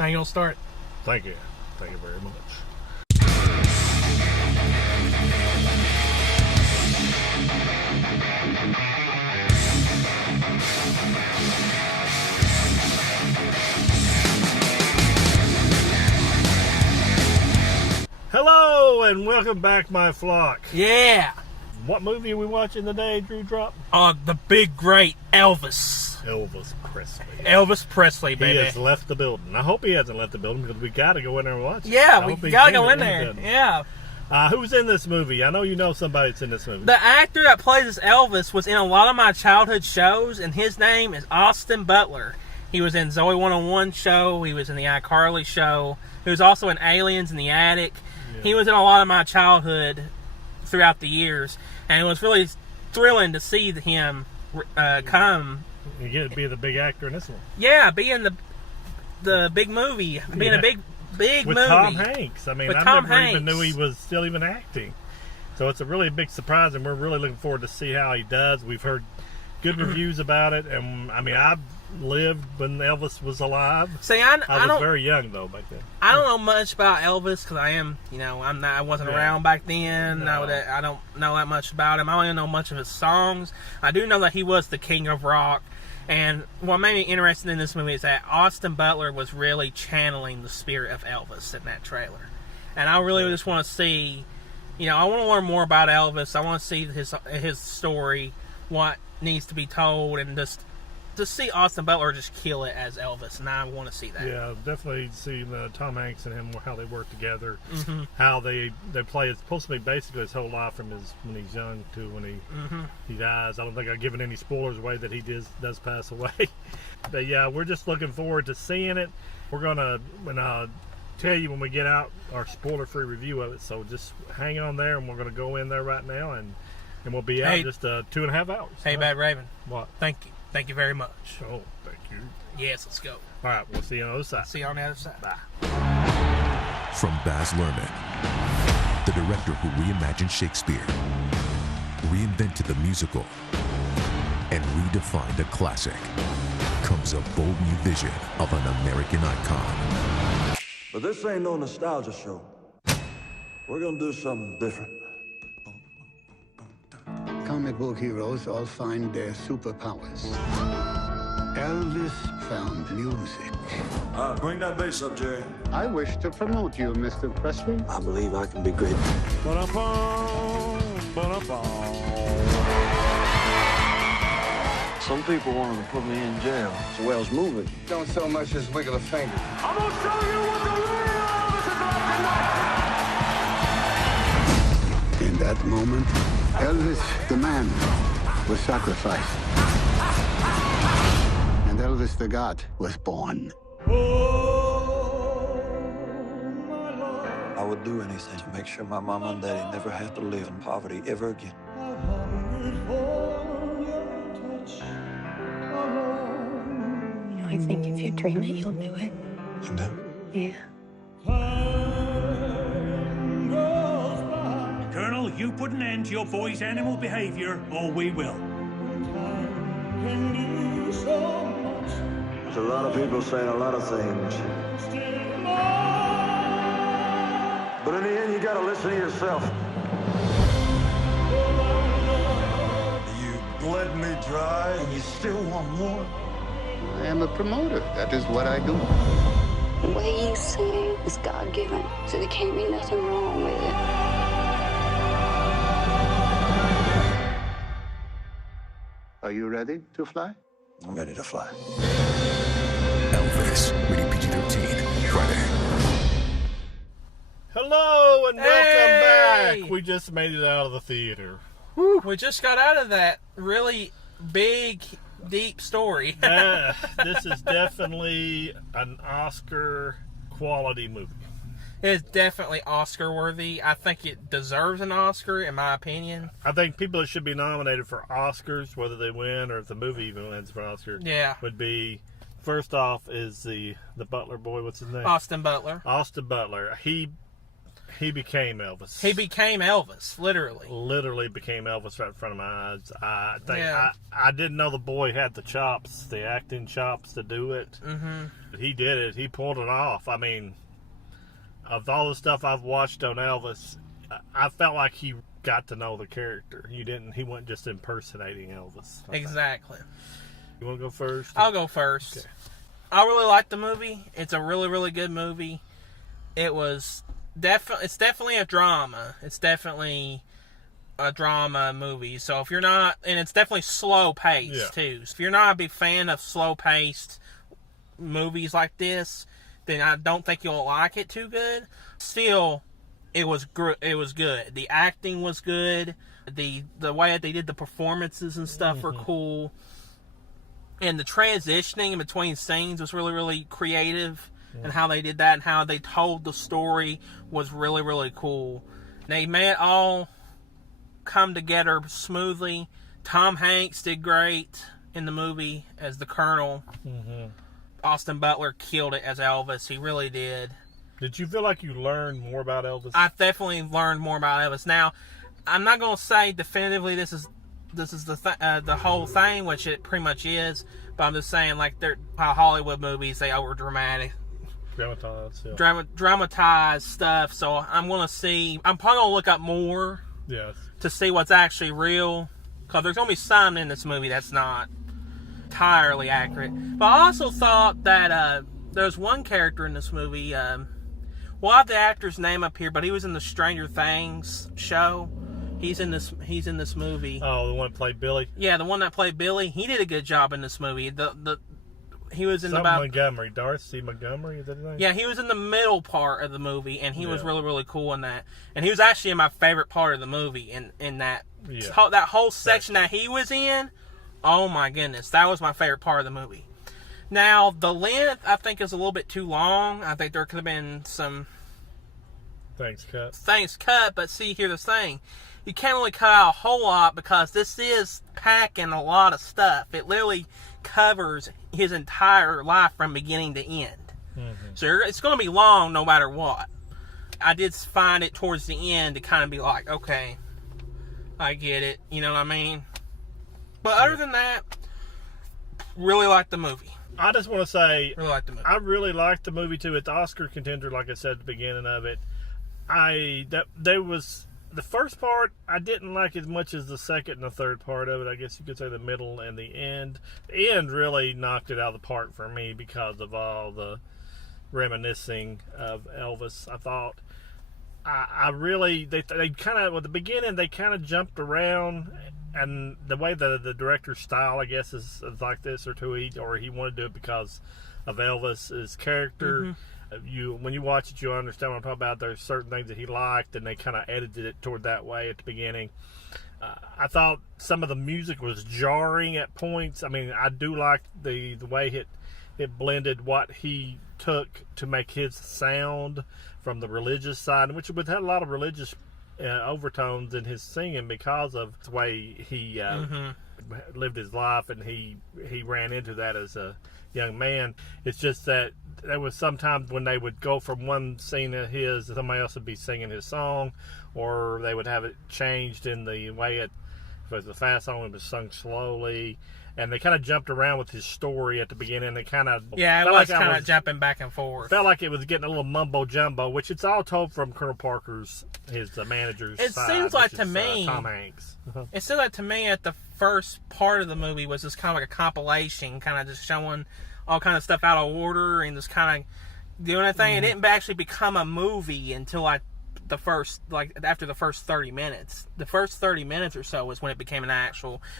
How you gonna start? Thank you. Thank you very much. Hello and welcome back, my flock. Yeah. What movie are we watching today, Drew Drop? The big great Elvis. Elvis Presley. Elvis Presley, baby. He has left the building. I hope he hasn't left the building because we got to go in there and watch it. Yeah, we gotta go in there. Yeah. Who's in this movie? I know you know somebody that's in this movie. The actor that plays as Elvis was in a lot of my childhood shows, and his name is Austin Butler. He was in Zoe 101 show. He was in the iCarly show. He was also in Aliens in the Attic. Yeah. He was in a lot of my childhood throughout the years, and it was really thrilling to see him come. You get to be the big actor in this one. Yeah, being the big movie, being a big with movie. Tom Hanks. I mean, with I Tom never Hanks. even knew he was still even acting. So it's a really big surprise, and we're really looking forward to see how he does. We've heard good reviews about it, and I mean, I lived when Elvis was alive. See, I was very young though back then. I don't know much about Elvis because I am, I wasn't around back then. No. I don't know that much about him. I don't even know much of his songs. I do know that he was the king of rock. And what made me interested in this movie is that Austin Butler was really channeling the spirit of Elvis in that trailer. And I really just want to see, I want to learn more about Elvis. I want to see his story, what needs to be told, and just to see Austin Butler just kill it as Elvis, and I want to see that. Yeah, definitely see Tom Hanks and him, how they work together, Mm-hmm. how they play. It's supposed to be basically his whole life from when he's young to when he dies. I don't think I've given any spoilers away that he does pass away. But yeah, we're just looking forward to seeing it. We're gonna tell you when we get out our spoiler-free review of it. So just hang on there, and we're gonna go in there right now, and we'll be out in just 2.5 hours. Hey, Badraven. What? Thank you. Thank you very much. Oh, thank you. Yes, let's go. All right, we'll see you on the other side. See you on the other side. Bye. From Baz Luhrmann, the director who reimagined Shakespeare, reinvented the musical, and redefined a classic, comes a bold new vision of an American icon. But this ain't no nostalgia show. We're gonna do something different. Comic book heroes all find their superpowers. Elvis found music. Bring that bass up, Jerry. I wish to promote you, Mr. Presley. I believe I can be great. Some people wanted to put me in jail. So where's moving? Don't so much as wiggle a finger. I'm gonna show you what the real Elvis is like tonight! In that moment, Elvis, the man, was sacrificed. And Elvis, the God, was born. I would do anything to make sure my mama and daddy never have to live in poverty ever again. I think if you dream it, you'll do it. You know? Yeah. Colonel, you put an end to your boy's animal behavior, or we will. There's a lot of people saying a lot of things. But in the end, you gotta listen to yourself. You bled me dry, and you still want more? I am a promoter. That is what I do. The way you sing is God-given, so there can't be nothing wrong with it. Are you ready to fly? I'm ready to fly. Elvis, rated PG-13, Friday. Hello and welcome Hey! back. We just made it out of the theater. We just got out of that really big, deep story. Yeah, this is definitely an Oscar quality movie. It's definitely Oscar worthy. I think it deserves an Oscar, in my opinion. I think people that should be nominated for Oscars, whether they win or if the movie even wins for Oscar, would be, first off, is the Butler boy. What's his name? Austin Butler. Austin Butler. He became Elvis. He became Elvis, literally. Literally became Elvis right in front of my eyes. I think Yeah. I didn't know the boy had the chops, the acting chops to do it. Mm-hmm. He did it. He pulled it off. I mean, of all the stuff I've watched on Elvis, I felt like he got to know the character. He wasn't just impersonating Elvis. Exactly. You want to go first? I'll go first. Okay. I really like the movie. It's a really, really good movie. It's definitely a drama. It's definitely a drama movie. So if you're not, and it's definitely slow paced too. So if you're not a big fan of slow paced movies like this, then I don't think you'll like it too good. Still, it was good. The acting was good. The way that they did the performances and stuff were cool. And the transitioning in between scenes was really, really creative. And how they did that and how they told the story was really, really cool. They made it all come together smoothly. Tom Hanks did great in the movie as the Colonel. Mm-hmm. Austin Butler killed it as Elvis. He really did. Did you feel like you learned more about Elvis? I definitely learned more about Elvis. Now, I'm not going to say definitively this is the whole thing, which it pretty much is. But I'm just saying, like, how Hollywood movies, they over dramatize stuff. So I'm probably going to look up more to see what's actually real. Because there's going to be some in this movie that's not entirely accurate. But I also thought that there's one character in this movie. We'll have the actor's name up here, but he was in the Stranger Things show. He's in this movie. Oh, the one that played Billy? Yeah, the one that played Billy. He did a good job in this movie. He was in Montgomery. Darcy Montgomery, is that his name? Yeah, he was in the middle part of the movie, and he was really, really cool in that. And he was actually in my favorite part of the movie in that. Yeah. That whole section that he was in, oh my goodness, that was my favorite part of the movie. Now, the length, I think, is a little bit too long. I think there could have been some things cut, but see, here's the thing. You can't really cut out a whole lot because this is packing a lot of stuff. It literally covers his entire life from beginning to end. Mm-hmm. So it's going to be long no matter what. I did find it towards the end to kind of be like, okay, I get it. You know what I mean? But other than that, really like the movie. I just want to say, really like the movie. I really liked the movie too. It's the Oscar contender, like I said at the beginning of it. The first part I didn't like as much as the second and the third part of it. I guess you could say the middle and the end. The end really knocked it out of the park for me because of all the reminiscing of Elvis. I thought they kind of, at the beginning, they kind of jumped around, and the way the director's style, I guess, is like this, or he wanted to do it because of Elvis's character. Mm-hmm. When you watch it, you understand what I'm talking about. There's certain things that he liked, and they kind of edited it toward that way at the beginning. I thought some of the music was jarring at points. I mean, I do like the way it blended what he took to make his sound from the religious side, which had a lot of religious overtones in his singing because of the way he lived his life, and he ran into that as a young man. It's just that there was sometimes when they would go from one scene of his, somebody else would be singing his song, or they would have it changed in the way if it was a fast song, it was sung slowly, and they kind of jumped around with his story at the beginning. It was kind of jumping back and forth. Felt like it was getting a little mumbo jumbo, which it's all told from Colonel Parker's, his manager's side. It seems like to me, Tom Hanks. It seems like to me at the first part of the movie was just kind of like a compilation, kind of just showing all kind of stuff out of order and just kind of doing a thing. It didn't actually become a movie until after the first 30 minutes. The first 30 minutes or so was when it became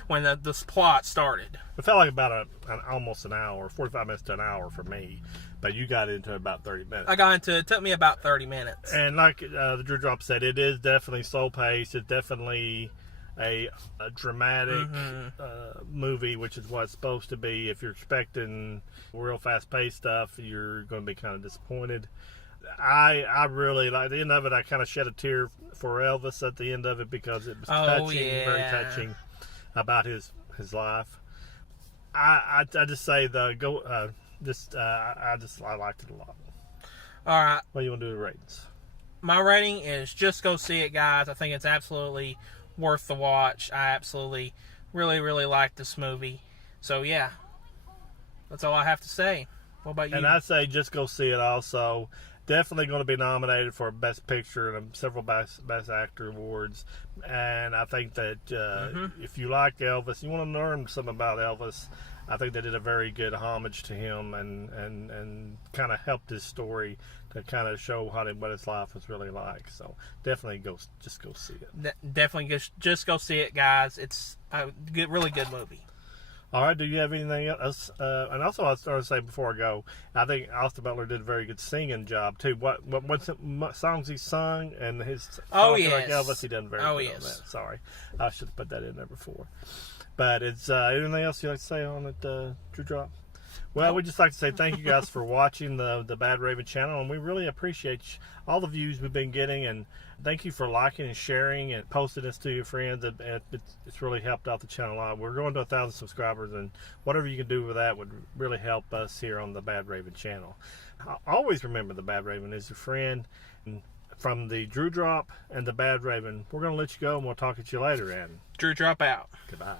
when the plot started. It felt like about almost an hour, 45 minutes to an hour for me, but you got into about 30 minutes. It took me about 30 minutes. And like the Drew Drop said, it is definitely slow paced. It's definitely a dramatic movie, which is what it's supposed to be. If you're expecting real fast-paced stuff, you're going to be kind of disappointed. I really like the end of it. I kind of shed a tear for Elvis at the end of it because it was very touching about his life. I just say I liked it a lot. All right. What do you want to do with ratings? my rating is just go see it, guys. I think it's absolutely worth the watch. I absolutely, really, really like this movie. So, yeah. That's all I have to say. What about you? And I say just go see it also. Definitely going to be nominated for Best Picture and several Best Actor awards. And I think that if you like Elvis, you want to learn something about Elvis, I think they did a very good homage to him and kind of helped his story to kind of show what his life was really like. So definitely just go see it. Definitely just go see it, guys. It's a really good movie. All right, do you have anything else? And also, I started to say before I go, I think Austin Butler did a very good singing job too. What songs he sung and his yes. like Elvis, he done very good on that. Sorry, I should have put that in there before. But it's anything else you'd like to say on it, Drew Drop? Well, we'd just like to say thank you guys for watching the Badraven channel, and we really appreciate all the views we've been getting, and thank you for liking and sharing and posting this to your friends. It's really helped out the channel a lot. We're going to 1,000 subscribers, and whatever you can do with that would really help us here on the Badraven channel. Always remember the Badraven is your friend. And from the Drew Drop and the Badraven, we're going to let you go, and we'll talk to you later. And Drew Drop out. Goodbye.